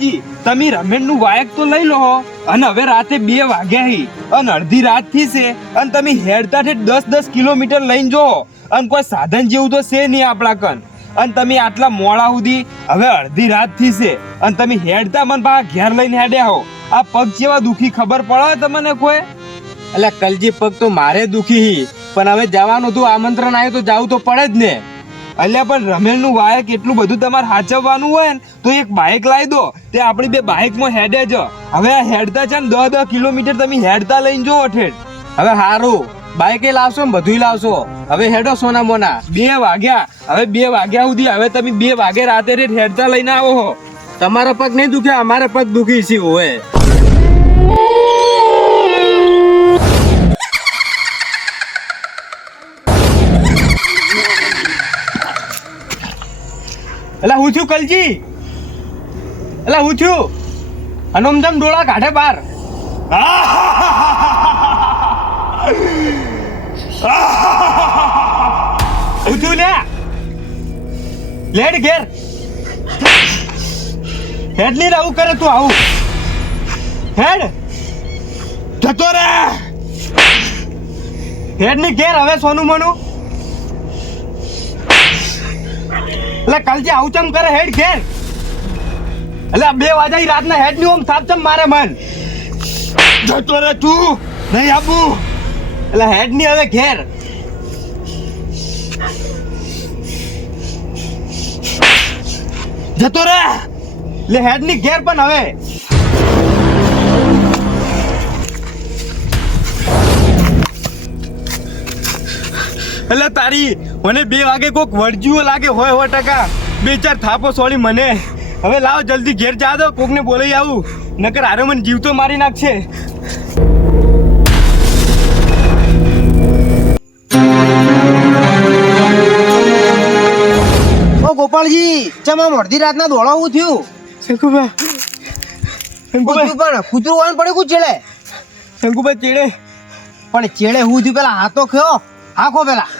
ગોપાલજી તમે રમેશનું વાયક તો લઈ લો અને હવે રાતે 2 વાગ્યા હી અને અડધી રાત થી છે અને તમે હેડતા ઠેઠ 10 કિલોમીટર લઈને જો અને કોઈ સાધન જેવું તો છે નહીં આપણા કન અને તમે આટલા મોડા સુધી હવે અડધી રાત થી છે અને તમે હેડતા મને પા ઘેર લઈને હેડ્યા હો આ પગ જેવા દુખી ખબર પડે તમને કોઈ? એટલે કલજી પગ તો મારે દુખી હી પણ હવે જવાનું હતું, આમંત્રણ આવ્યું તો જાવું તો પડે જ ને. અલ્યા પણ રમેશનું વાયક એટલું બધું તમારે સાચવવાનું હોય ને તો એક બાઇક લાવી દો, તે આપણી 2 બાઇકમાં હેડે જ. હવે આ હેડતા છે ને 10 કિલોમીટર તમે હેડતા લઈને જો ઠેઠ. હવે હારું બાઈકે લાવશો ને બધુંય લાવશો. હવે હેડો સોના મોના. 2 વાગ્યા, હવે 2 વાગ્યા સુધી હવે તમે 2 વાગે રાતે ઠેઠ હેડતા લઈને આવો હો. તમારો પગ નહીં દુખે, અમારે પગ દુખી છે હોય. એટલે હું થયું કલજી? એટલે હું થયું? હનુમજમ ડોળા કાઢે બાર. હું થયું લેડ ઘેર હેડ નહીં આવું કરે તું, આવું હેડ જતો રે હેડ ની ઘેર. હવે સોનું મનું એટલે કાલજી આવું ચમ કરે હેડ ઘેર. એટલે 2 વાગ્યા રાતના હેડ ની ઓમ સાપ ચમ મારે મન જતો રે તું નહીં આપું. એટલે હેડ ની હવે ઘેર. જતો રે એટલે હેડ ની ઘેર પણ હવે. એટલે તારી મને 2 વાગે કોક વળજ્યું લાગે હોય 100%. 2-4 થાપો સોળી મને. હવે લાવ જલ્દી ઘેર જા દો, કોકને બોલાઈ આવું નકર હારે મને જીવ તો મારી નાખશે. ઓ ગોપાલજી ચમ આમ અડધી રાતના દોડાવું થયું? શંકુભા પણ કૂતરું વાન પડે કું ચેડે? શંકુભા ચેડે પણ ચેડે હું થયું પેલા હાથો ખયો હાખો પેલા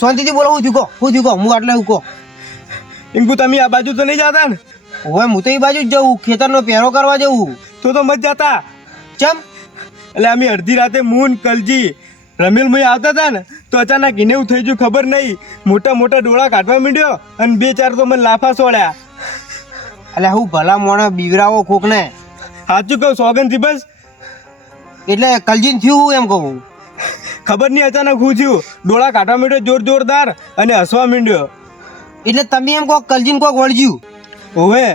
શાંતિથી બોલો. હું થયું કહો હું આટલે હું કહો. ઇંકુ તમે આ બાજુ તો નહીં જતા ને? હવે હું તો એ બાજુ જ જવું, ખેતરનો પહેરો કરવા જવું. તો મત જતા. ચમ? એટલે અમે અડધી રાતે મૂન કલજી રમેલ ભાઈ આવતા હતા ને તો અચાનક એને એવું થઈ ગયું ખબર નહીં, મોટા મોટા ડોળા કાઢવા માંડ્યો અને 2-4 તો મને લાફા સોળ્યા. એટલે હું ભલા મોણા બીવરાવો કોકને. સાચું કહું સોગંદથી બસ. એટલે કલજીન થયું એમ કહું. ખબર નહીં અચાનક હું થયું, ડોળા કાઢવા માંડ્યો જોરદાર અને હસવા માંડ્યો. એટલે તમે એમ કહો કલજીન કોક વળજ્યું? ઓવે.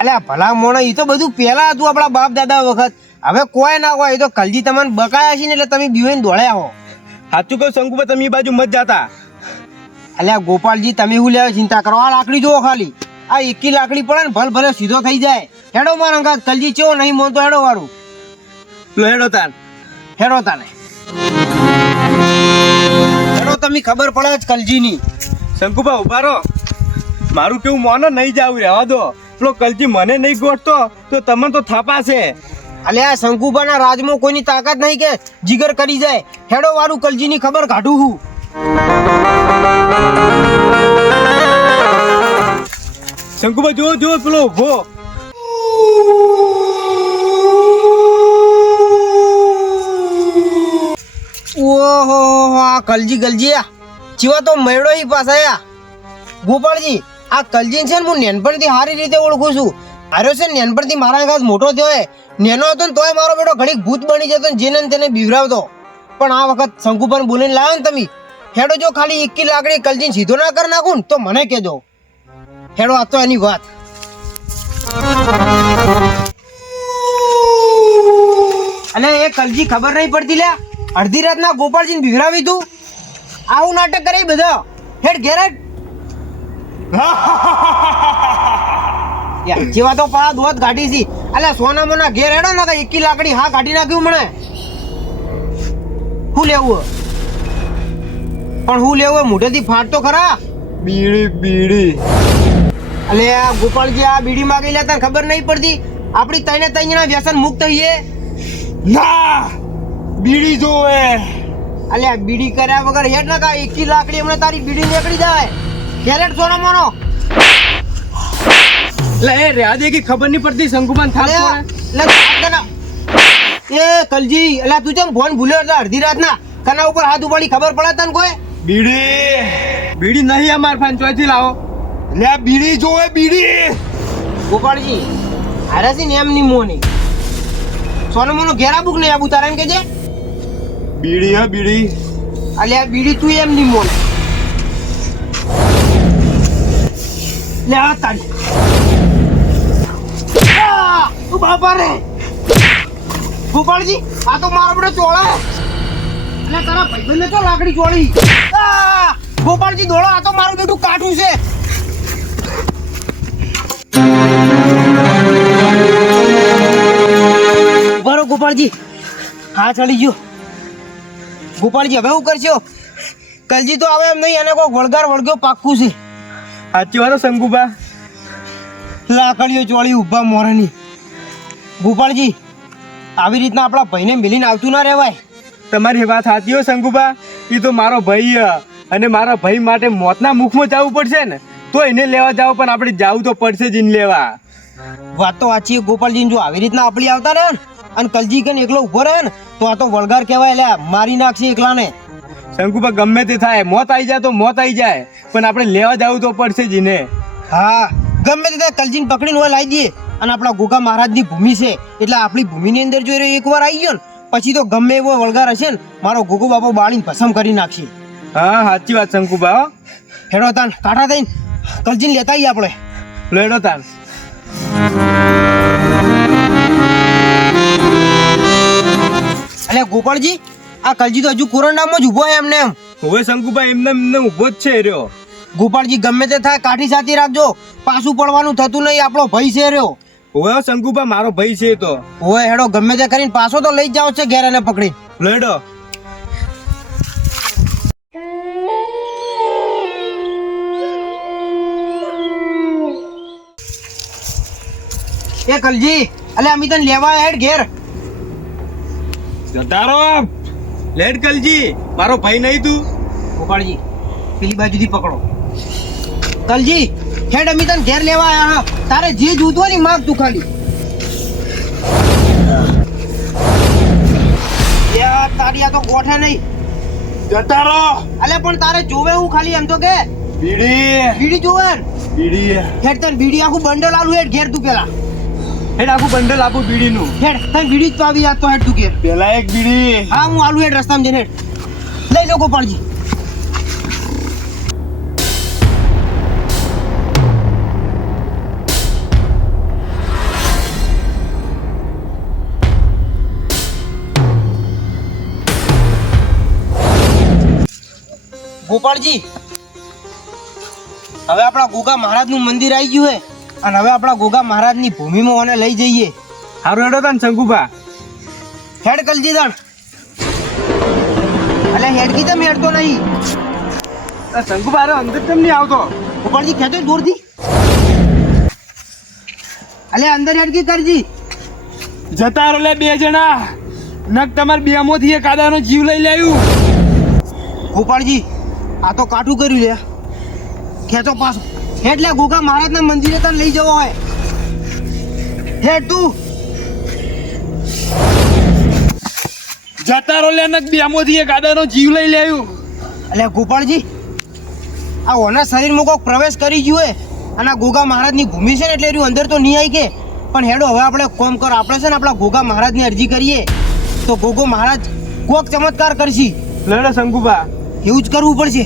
એટલે ભલા મોણા એ તો બધું પહેલા હતું આપણા બાપ દાદા વખત. હવે કોઈ ના હોય, એ તો કલજી તમને બકાયા છે ને એટલે તમે બીવાઈને દોડ્યા હો. સાચું કહું શંકુભાઈ તમે એ બાજુ મત જાતા. એટલે ગોપાલજી તમે શું લેવા ચિંતા કરો? આ લાકડી જુઓ ખાલી, આ 1 લાકડી પડે ને ભલે સીધો થઈ જાય. હેડો મારા અંગાત કલજી ચેવો નહીં મોનતો હેડો વાળું. લો હેડો તાન. હેડો તાને હેડો, તમે ખબર પડે જ કલજીની. શંકુભાઈ ઉભા રહો, મારું કેવું મોનો નહીં જાવું, રહેવા દો. પેલો કલજી મને નહીં ગોઠતો તો તમને તો થાપા છે. અલ્યા શંકુબાના રાજમાં કોઈની તાકાત નહીં કે જીગર કરી જાય. હેડો વાળું કલજીની ખબર કાઢું હું. શંકુભાઈ જો પેલો ઉભો. ઓહો આ કલજી ચીવા તો મેળો હી પાછા. ગોપાલજી આ કલજી છે ને હું નેનપણથી સારી રીતે ઓળખું છું. હાર્યો છે નેનપણથી મારા ઘાસ મોટો થયો. નેનો હતો ને તોય મારો બેટો ઘડીક ભૂત બની જતો ને જેને તેને બીવરાવતો. પણ આ વખત શંકુભાઈ બોલીને લાવ્યો ને તમે. હેડો જો ખાલી 1 લાકડી કલજી સીધો ના કરી નાખું ને તો મને કહેજો. હેડો આ તો એની વાત. અને એ કલજી ખબર નહીં પડતી લ્યા, અડધી રાતના ગોપાલજીને બીવરાવી તું. આવું નાટક કરે બધા. હેડ ઘેર જેવા તો પા દોત ગાડી છે. અલ્યા સોના મોના ઘેર હેડો ને 1 લાકડી હા કાઢી નાખ્યું મને. શું લેવું પણ હું લેવું મોઢેથી ફાટતો ખરા. બીડી. અલે આ ગોપાલજી આ બીડી માગી લેતા ખબર નહીં પડતી આપણી 3 જણા વ્યસન મુક્ત થઈએ. ના બીડી જોવે. અલ્યા બીડી કર્યા વગર હેડ ના કા 1 લાકડી હમણાં તારી બીડી નીકળી જાય. ગેલેટ સોના મોનો એટલે એ રહ્યા દે કે ખબર નહીં પડતી શંકુબાન થાપ પડે. એ કલજી એટલે તું ચમ ફોન ભૂલ્યો હતો અડધી રાતના કના ઉપર હાથ ઉપાડી ખબર પડે તને કોઈ બીડી બીડી નહીં અમાર ફાન ચોથી લાવો. લે આ બીડી જોવે બીડી. ગોપાળજી હારે છે ને એમ ની મોની સોનું મોનું ઘેર આબુક નહીં આબુ તારા એમ કે છે બીડી હા બીડી. અલ્યા બીડી તું એમ ની મોન લે આ તારી તું બાપા રે ગોપાળજી આ તો મારો બધો ચોળા એટલે તારા ભાઈબંધને તો લાકડી ચોળી ગોપાળજી દોડો આ તો મારું બેટું કાઠું છે બરો ગોપાળજી હા ચડી ગયો ગોપાળજી હવે શું કરશો કલજી તો આવે એમ નહીં અને કોઈ વળગાર વળગ્યો પાક્કું છે સાચી વાત શંકુબા. લાકડીઓ ચોળી ઊભા મોરાની ગોપાળજી આવી રીતના આપણા ભાઈને મિલીને આવતું ના રહેવાય તમારી વાત સાચી હો શંકુબા. એ તો મારો ભાઈ અને મારા ભાઈ માટે મોતના મુખમાં જવું પડશે ને તો એને લેવા જાવ પણ આપણે જવું તો પડશે જ એને લેવા. વાત તો સાચી છે ગોપાળજી જો આવી રીતના આપણી આવતા રહે ને અને કલજી કન એકલો ઉભો રહે ને તો આ તો વળગાર કહેવાય લે મારી નાખશે એકલાને શંકુબા ગમે તે થાય મોત આવી જાય તો મોત આવી જાય પણ આપણે લેવા જવું તો પડશે જ એને. હા ગમે તે થાય કલજીને પકડીને હોય લાવી દઈએ અને આપણા ગોગા મહારાજની ભૂમિ છે એટલે આપણી ભૂમિની અંદર જો એ એકવાર આવી ગયો ને પછી તો ગમે એવો વળગાર હશે ને મારો ગોગો બાપો બાળીને ભસમ કરી નાખશે. હા સાચી વાત શંકુબા. હેડો તાન કાંઠા થઈને કલજીને લેતા આવીએ આપણે લેડો તાન. અલ્યા ગોપાળજી આ કલજી તો હજુ કોરંડામાં જ ઉભો છે એમને એમ હવે શંકુબા એમને ઉભો જ છે રહ્યો. ગોપાળજી ગમે તે થાય કાઠી સાથી રાખજો પાછું પડવાનું થતું નહીં આપણો ભાઈ છે રહ્યો હવે શંકુબા મારો ભાઈ છે તો ઓય હેડો ગમે તે કરીને પાછો તો લઈ જ જાવ છે ઘેર એને પકડી લેડો. એ કલજી અલે અમી તને લેવા હેડ ઘેર જતારો લેડ કલજી મારો ભાઈ નહીં તું. ગોપાળજી પેલી બાજુથી પકડો કલજી હેડ અમી તને ઘેર લેવા આયા હા તારે જે જોતું હોય ને માગ તું ખાલી યાર તારી આ તો ગોઠે નહીં જતારો અલે પણ તારે જોવે હું ખાલી એમ તો કે બીડી બીડી જોવે ને? બીડી. હેડ તને બીડી આખું બંડલ આલું હેડ ઘેર તું પેલા હેડ આખું બંડલ આપું બીડીનું. હેડ તને બીડી જ પાવી યાદ તો હેડ તું ઘેર પેલા એક બીડી. હા હું આલુ હેડ રસ્તામાં જઈને હેડ લઈ લો ગોપાળજી ગોપાળજી હવે આપણા ગોગા મહારાજનું મંદિર આવી ગયું છે અને હવે આપણા ગોગા મહારાજની ભૂમિમાં ઓને લઈ જઈએ હારું હેડો તાન શંકુબા. હેડ કલજી દણ અલે હેડકી તો મેળતો નહીં શંકુબા અરે અંદર કેમ નહીં આવતો. ગોપાળજી ખેંચો જોરથી અલે અંદર હેડકી કરજી જતારો લે બે જણા નક તમાર બે મોથી એક આદાનો જીવ લઈ લેવું. ગોપાળજી આ તો કાઠું કર્યું લે ખેંચો પાછો હેડ લે ગોગા મહારાજના મંદિરે તને લઈ જવો હોય હેડ તું જતારો લે નક બે મોથી એક આદાનો જીવ લઈ લેવું. અલે ગોપાળજી આ ઓના શરીરમાં કોઈક પ્રવેશ કરી ગયો હે અને આ ગોગા મહારાજની ભૂમિ છે ને એટલે એનું અંદર તો નહીં આવી કે પણ હેડો હવે આપણે કોમ કરો આપણે છે ને આપણા ગોગા મહારાજની અરજી કરીએ તો ગોગો મહારાજ કોક ચમત્કાર કરશે લેડો શંકુબા. એવું જ કરવું પડશે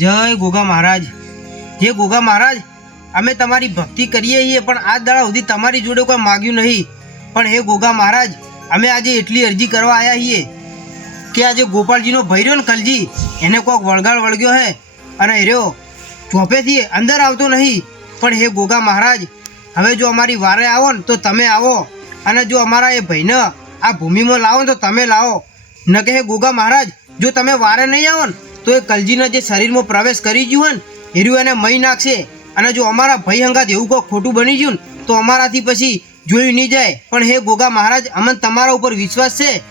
જય ગોગા મહારાજ જે ગોગા મહારાજ અમે તમારી ભક્તિ કરીએ છીએ પણ આજ દાડા સુધી તમારી જોડે કોઈ માગ્યું નહીં પણ હે ગોગા મહારાજ અમે આજે એટલી અરજી કરવા આવ્યા છીએ કે આજે ગોપાળજીનો ભાઈ રહ્યો ને કલજી એને કોઈક વળગાડ વળગ્યો હે અને એ રહ્યો ચોપેથી અંદર આવતો નહીં પણ હે ગોગા મહારાજ હવે જો અમારી વારે આવો ને તો તમે આવો અને જો અમારા એ ભાઈને આ ભૂમિમાં લાવો ને તો તમે લાવો ન કે હે ગોગા મહારાજ જો તમે વારે નહીં આવો ને તો એ કલજીના જે શરીરમાં પ્રવેશ કરી ગયું હોય ને એર્યું એને મહી નાખશે અને જો અમારા ભાઈ હંગાત એવું કોઈ ખોટું બની ગયું ને તો અમારાથી પછી જોઈ નહીં જાય, પણ હે ગોગા મહારાજ, અમને તમારા ઉપર વિશ્વાસ છે,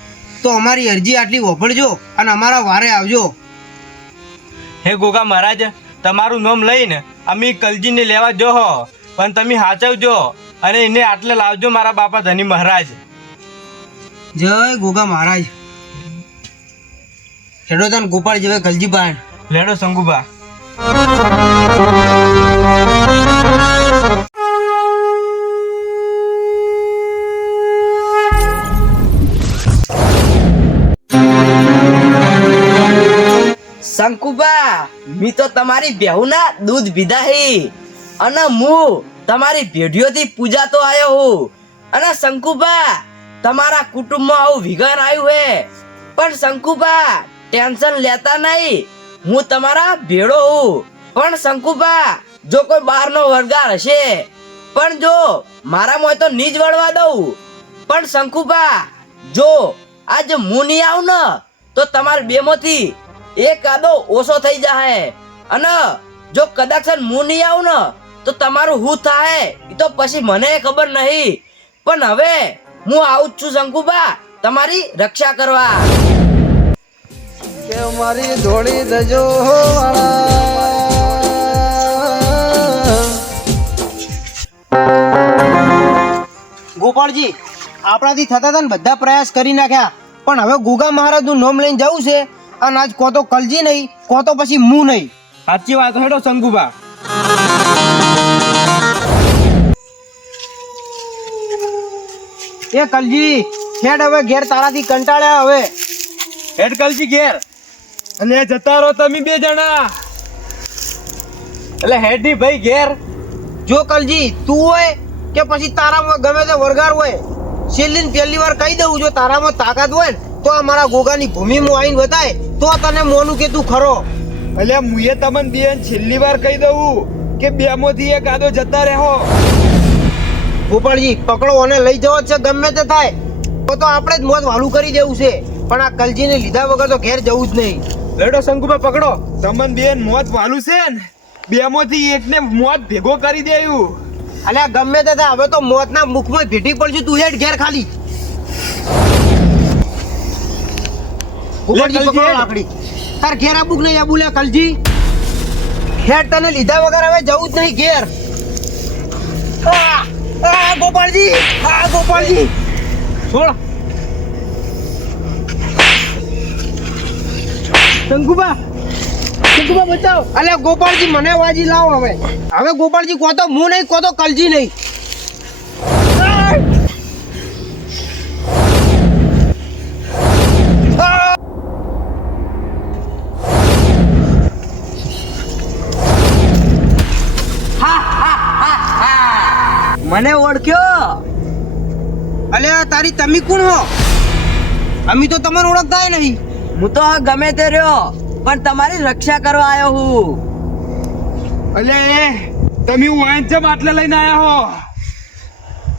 તો અમારી અરજી આટલી વફળજો અને અમારા વારે આવજો. હે ગોગા મહારાજ, તમારું નામ લઈને અમે કલજીને લેવા જોહો, પણ તમે સાચવજો અને એને આટલે લાવજો મારા બાપા ધની મહારાજ. જય ગોગા મહારાજ. હેડો તન ગોપાળ જેવા કલજી બાણ. લેડો શંકુબા. શંકુબા, મી તો તમારી બેહુના દૂધ પીધા હી અને હું તમારી પેઢીઓથી પૂજાતો આવ્યો હું. અને શંકુબા, તમારા કુટુંબમાં આવું વિઘન આવ્યું હે, પણ શંકુબા ટેન્શન લેતા નહીં, હું તમારા ભેળો હું. પણ શંકુબા, જો કોઈ બહારનો વરગાર હશે, પણ જો મારામાં તો નીજ વળવા દઉં. પણ શંકુબા, જો આજ હું નહીં આવું ને તો તમારા બેમાંથી એક આદો ઓછો થઈ જાય, અને જો કદાચ હું નહીં આવું ને તો તમારું શું થાય એ તો પછી મને ખબર નહીં. પણ હવે હું આવું જ છું શંકુબા, તમારી રક્ષા કરવા. કે મારી ધોળી દજો ગોપાળજી, આપણાથી થતા હતા ને બધા પ્રયાસ કરી નાખ્યા, પણ હવે ગોગા મહારાજ નું નામ લઈને જવું છે, અને આજ કો તો કલજી નહીં, કો તો પછી હું નહીં. સાચી વાત. હેડો શંકુબા. એ કલજી, હેડ હવે ઘેર, તારાથી કંટાળ્યા હવે. હેડ કલજી ઘેર. અને જતા રહો તમે બે જણા. એટલે હેડી ભાઈ ઘેર. જો કલજી, તું હોય કે પછી તારામાં ગમે તે વરગાર હોય, છેલ્લી ને પહેલી વાર કહી દઉં, જો તારામાં તાકાત હોય ને તો અમારા ગોગાની ભૂમિમાં આવીને બતાય તો તને મોનું કે તું ખરો. એટલે મુએ તમને બેન છેલ્લી વાર કહી દઉં કે બેમાંથી એક આદો જતા રહો. ગોપાળજી, પકડો અને લઈ જવો જ છે, ગમે તે થાય તો આપણે જ મોત વાલું કરી દેવું છે, પણ આ કલજીને લીધા વગર તો ઘેર જવું જ નહીં. લેડો શંકુબા, પકડો. તમને બેન મોત વાલું છે ને, બેમાંથી એકને મોત ભેગો કરી દેવું. અલ્યા ગમે તે થાય, હવે તો મોતના મુખમાં ભેટી પડજો. તું હેડ ઘેર ખાલી. ગોપાળજી, પકડો લાકડી. તાર ઘેર આબુક નહીં આબુ લે કલજી. હેડ, તને લીધા વગર હવે જવું જ નહીં ઘેર. ગોપાળજી, ગોપાળજી, છોડ. શંકુબા, શંકુબા બચાવ. અલ્યા ગોપાળજી, મને વાજી લાવો હવે. હવે ગોપાળજી, કો તો હું નહીં, કો તો કલજી નહીં. મને ઓળખ્યો? અલ્યા તારી તમે કોણ હો? અમે તો તમને ઓળખતા નહીં. હું તો ગમે તે રહ્યો, પણ તમારી રક્ષા કરવા આવ્યો હું. એટલે તમે વાંચ જેમ આટલે લઈને આયા હો,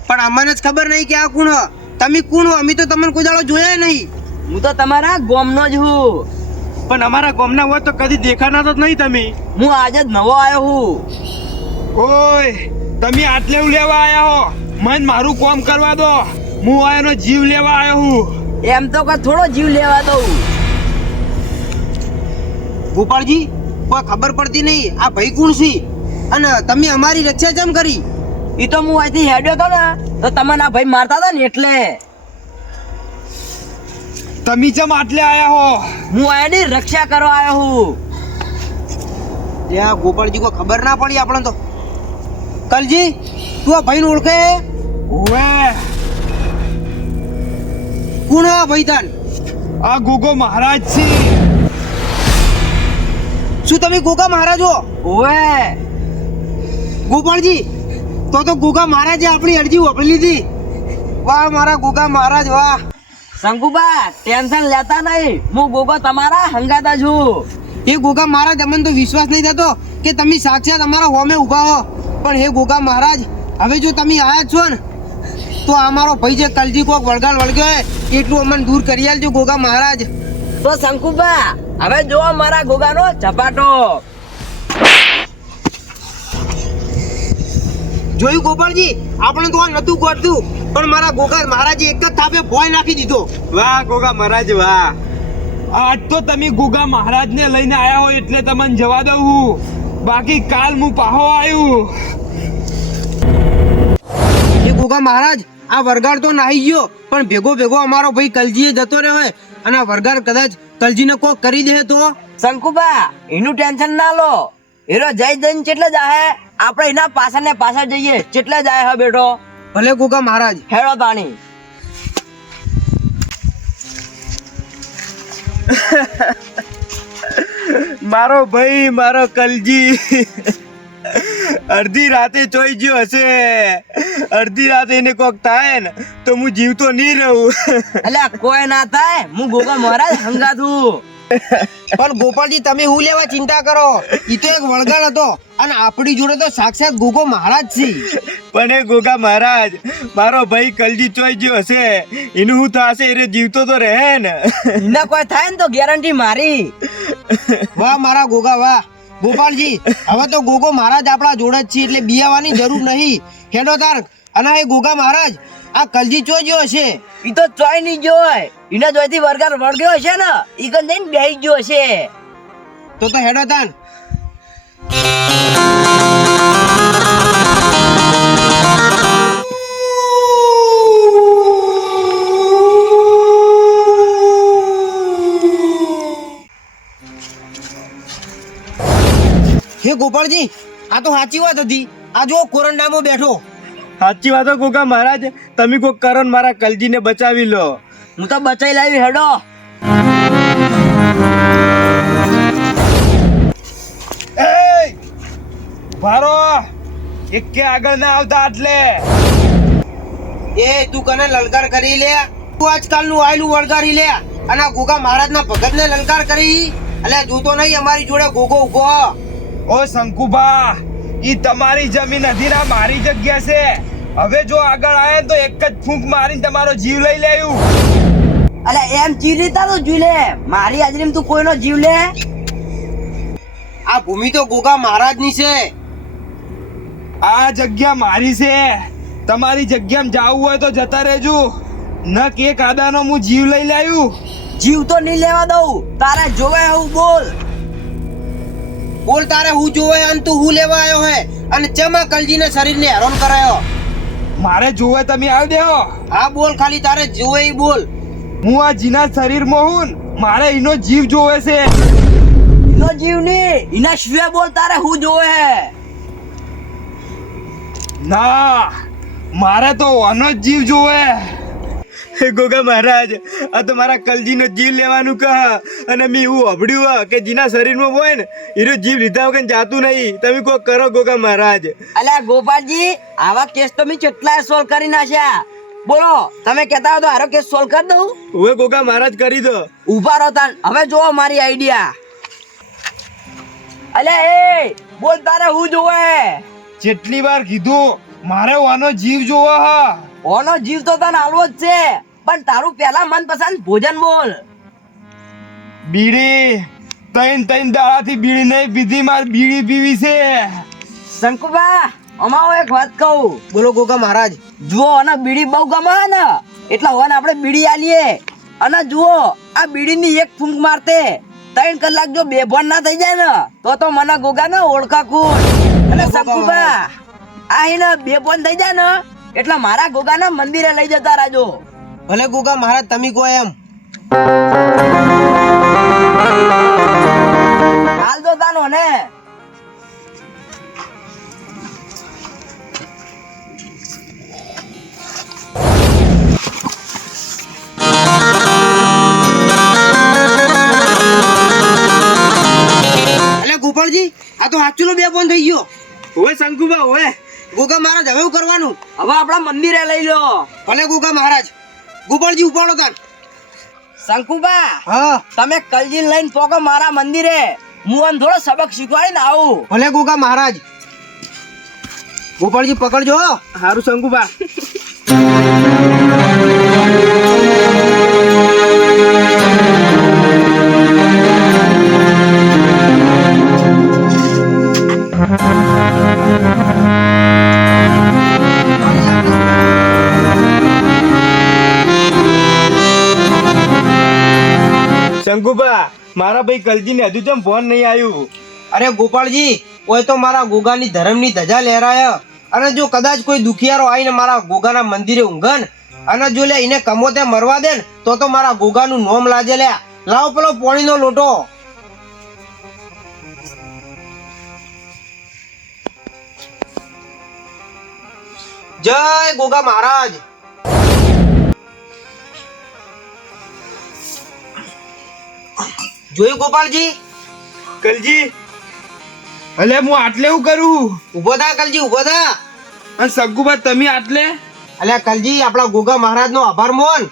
પણ અમને જ ખબર નહીં કે આ કોણ હો. તમે કોણ હો? અમે તો તમને કોઈ દાડો જોયા નહીં. હું તો તમારા ગામનો જ હું. પણ અમારા ગામના હોય તો કદી દેખાના તો નહીં તમે. હું આજે જ નવો આવ્યો હું. ઓય તમે આટલે લેવા આયા હો, મન મારું કામ કરવા દો. હું આયાનો જીવ લેવા આવ્યો હું. એમ તો કે થોડો જીવ લેવા દઉં. ગોપાળજી, કોઈ ખબર પડતી નહીં આ ભાઈ કોણ છે, અને તમે અમારી રક્ષા કેમ કરી? એ તો હું અહીંથી હેડ્યો હતો ને તો તમને આ ભાઈ મારતા હતા ને એટલે. તમે જેમ આટલે આયા હો, હું આની રક્ષા કરવા આવ્યો હું. ત્યાં ગોપાળજી કોઈ ખબર ના પડી આપણને તો. કલજી, તું આ ભાઈને ઓળખે? ઓવે કોણ આ ભાઈ તાન? આ ગોગો મહારાજ છે. શું તમે ગોગા મહારાજ હો? ઓવે ગોપાળજી, તો ગોગા મહારાજે આપણી અરજી વાપરી લીધી. વાહ મારા ગોગા મહારાજ, વાહ. શંકુબા, ટેન્શન લેતા નહીં, હું ગોગો તમારા હંગાતા છું. એ ગોગા મહારાજ, અમને તો વિશ્વાસ નહીં થતો કે તમે સાક્ષાત અમારા હોમે ઉભા હો. પણ હે ગોગા મહારાજ, હવે જો તમે આયા છો ને તો અમારો ભાઈ જે કલજી કોક વળગાડ વળગ્યો હોય એટલું અમને દૂર કરી આલજો ગોગા મહારાજ. તો શંકુબા, હવે જો મારા ગોગાનો ઝપાટો. જોયું ગોપાલજી, આપણે તો આ નતું ગોઠતું, પણ મારા ગોગા મહારાજે એક જ થાપે ભોય નાખી દીધો. વાહ ગોગા મહારાજ વાહ. આજ તો તમે ગોગા મહારાજને લઈને આયા હો એટલે તમને જવા દઉં હું. બાકી કાલ હું પાહો આવ્યું. એ ગોગા મહારાજ, આ વરગાડ તો નાહી ગયો, પણ ભેગો ભેગો અમારો ભાઈ કલજીએ જતો રહ્યો હોય, અને આ વરગાડ કદાચ કલજીને કોક કરી દે તો. શંકુબા એનું ટેન્શન ના લો. એરો જઈ જઈને ચેટલે જાહે, આપણે એના પાછળ ને પાછળ જઈએ ચેટલે જાય હે બેટો. ભલે ગોગા મહારાજ. હેડો તાણી. મારો ભાઈ મારો કલજી અડધી રાતે ચોઈ ગયો હશે. અડધી રાતે એને કોક થાય ને તો હું જીવતો નહીં રહું. અલ્યા કોઈ ના થાય, હું ગોગા મહારાજ હંગાથું. પણ ગોપાલજી, તમે હું લેવા ચિંતા કરો? ઈ તો એક વળગાડ હતો, અને આપણી જોડે તો સાક્ષાત ગોગો મહારાજ છે. પણ એ ગોગા મહારાજ, મારો ભાઈ કલજી ચોઈ ગયો હશે, એનું શું થશે? એ જીવતો તો રહે ને. એના કોઈ થાય ને તો ગેરંટી મારી. વાહ મારા ગોગા વાહ. ગોપાલજી, હવે તો ગોગો મહારાજ આપણા જોડે જ છે, એટલે બિયાવાની જરૂર નહીં. હેડો તાર. અને એ ગોગા મહારાજ, આ કલજી ચોજ્યો હશે. ઈ તો ચોય નહીં ગયો હોય. એના જોઈથી વરગાર વળગ્યો હશે ને, ઈ કન જઈને બેહી ગયો હશે. તો હેડો તાન. હે ગોપાલજી, આ તો સાચી વાત હતી. આ જો કોરંડામાં બેઠો. સાચી વાત હો ગોગા મહારાજ, તમે કોક કરો ને મારા કલજીને બચાવી લો. હું તો બચાઈ લાવી. હેડો. ભારો એક કે આગળ ના આવતા એટલે. એ તું કને લલકાર કરી લે? તું આજકાલનું આયલું વળગારી લે, અને આ ગોગા મહારાજના ભગતને લલકાર કરી. અલ્યા જોતો નહીં અમારી જોડે ગોગો ઉભો. ઓ શંકુબા, ઈ તમારી જમીન હતી ને આ મારી જગ્યા છે. હવે જો આગળ આયા તો એક જ ફૂંક મારીને તમારો જીવ લઈ લેવું. અલ્યા એમ ચીરીતા તો જોઈ લે, મારી હાજરીમાં તું કોઈનો જીવ લે? આ ભૂમિ તો ગોગા મહારાજની છે. આ જગ્યા મારી છે. તમારી જગ્યામાં જાવું હોય તો જતા રહેજો. ન કે કાદાનો હું જીવ લઈ લાયું. જીવ તો નહીં લેવા દઉં. તારે જોવે હું બોલ. બોલ તારે હું જોવે, અને તું હું લેવા આવ્યો હે, અને ચમા કલજીને શરીરને હેરાન કરાયો. મારે જોવે તમે આવી દેવો. હા બોલ, ખાલી તારે જોવે ઈ બોલ. હું આ જીના શરીરમાં હું ને, મારે એનો જીવ જોવે છે. એનો જીવ નહીં, એના શિવે બોલ. તારે હું જોવે હે? ના, મારે તો ઓનો જ જીવ જોવે. હે ગોગા મહારાજ, આ તો મારા કલજીનો જીવ લેવાનું કહે, અને મેં એવું અભડ્યું કે જેના શરીરમાં હોય ને એનો જીવ લીધા વગર જાતું નહીં. તમે કોક કરો ગોગા મહારાજ. અલ્યા ગોપાલજી, આવા કેસ તો મેં કેટલાય સોલ્વ કરી નાખ્યા. બોલો, તમે કહેતા હો તો આરો કેસ સોલ્વ કરી દઉં? હવે ગોગા મહારાજ કરી દો. ઉભા રહો તાન. હવે જોવો મારી આઈડિયા. અલ્યા એ બોલ, તારે હું જોવે? જેટલી વાર કીધું મારે ઓનો જીવ જોવે હા. ઓનો જીવ તો તને હાલવો જ છે, પણ તારું પહેલા મનપસંદ ભોજન બોલ. બીડી. ત્રણ દાડાથી બીડી નહીં પીધી, મારે બીડી પીવી છે. શંકુબા, અમારો એક વાત કહું. બોલો ગોગા મહારાજ. જુઓ, અને બીડી બહુ ગમે ને, એટલે હવે આપણે બીડી આલીએ. અને જુઓ, આ બીડીની એક ફૂંક મારતે 3 કલાક જો બેભાન ના થઈ જાય ને, તો મને ગોગા ને ઓળખા કું. અને શંકુબા, આ એને બેભાન થઈ જાય ને, એટલે મારા ગોગા ના મંદિરે લઈ જતા રાજો. ભલે ગોગા મહારાજ, તમે કહો એમ. હાલ દો તાનો ને. ગોપાલજી, આ તો સાચું બે ફોન થઈ ગયો. ઓય શંકુબા ઓય. ગોગા મહારાજ, હવે શું કરવાનું? હવે આપણા મંદિરે લઈ લો. ભલે ગોગા મહારાજ. ગોપાલજી ઉપાડો તાન. શંકુબા, હા તમે કલજી લઈને પોકો મારા મંદિરે. હું આને થોડો સબક શીખવાડીને આવું. ભલે ગોગા મહારાજ. ગોપાલજી પકડજો. હારું શંકુબા. શંકુભા મારા ભાઈ કલજીને હજુ જેમ ફોન નહીં આવ્યું. અરે ગોપાળજી ઓય તો મારા ગોગાની ધર્મની ધજા લહેરાય અને જો કદાચ કોઈ દુખિયારો આવીને મારા ગોગાના મંદિરે ઊંઘન અને જો લે એને કમોતે મરવા દે ને તો મારા ગોગાનું નોમ લાજે લે. લાવો પેલો પોણીનો લોટો. જય ગોગા મહારાજ. જોયું ગોપાલજી? કલજી અલે હું આટલે એવું કરું ઉભો થા કલજી, ઉભો થા. અને શંકુભા તમે આટલે અલ્યા કલજી આપણા ગોગા મહારાજ નો આભાર મોન.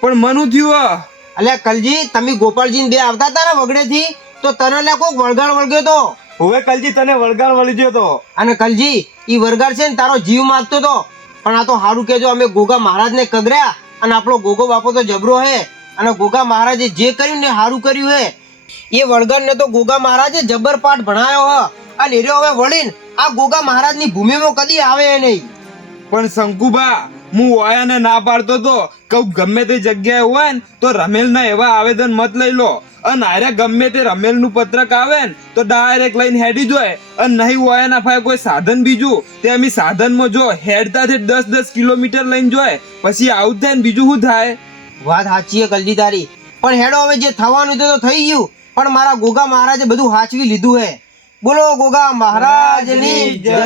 પણ મનું થયું અલ્યા કલજી તમે ગોપાલજી બે આવતા હતા ને વગડેથી તો તને લે કોક વળગાડ વળગ્યો તો. હવે કલજી તને વળગાડ વળી ગયો તો. અને કલજી ઈ વરગાડ છે ને તારો જીવ માંગતો તો, પણ આ તો હારું કેજો અમે ગોગા મહારાજ ને કગર્યા અને આપણો ગોગો બાપો તો જબરો હે અને ગોગા મહારાજે જે કર્યું ને હારું કર્યું હે. એ વળગાડ ને તો ગોગા મહારાજે જબર પાઠ ભણાયો હ અને એર્યો હવે વળીને આ ગોગા મહારાજ ની ભૂમિમાં કદી આવે નહીં. પણ શંકુભા હું ઓયાને ના પાડતો તો કહું ગમે તે જગ્યાએ હોય ને તો રમેલના એવા આવેદન મત લઈ લો અને આરે ગમે તે રમેલનું પત્રક આવે ને તો ડાયરેક્ટ લઈને હેડી જોય અને નહીં ઓયાના ફાય કોઈ સાધન બીજું તે અમે સાધનમાં જો હેડતાથી 10-10 કિલોમીટર લઈને જોય પછી આવું થાય ને બીજું શું થાય. વાત સાચી હે કલજી તારી, પણ હેડો હવે જે થવાનું તો થઈ ગયું, પણ મારા ગોગા મહારાજે બધું હાચવી લીધું હે. બોલો ગોગા મહારાજની જય.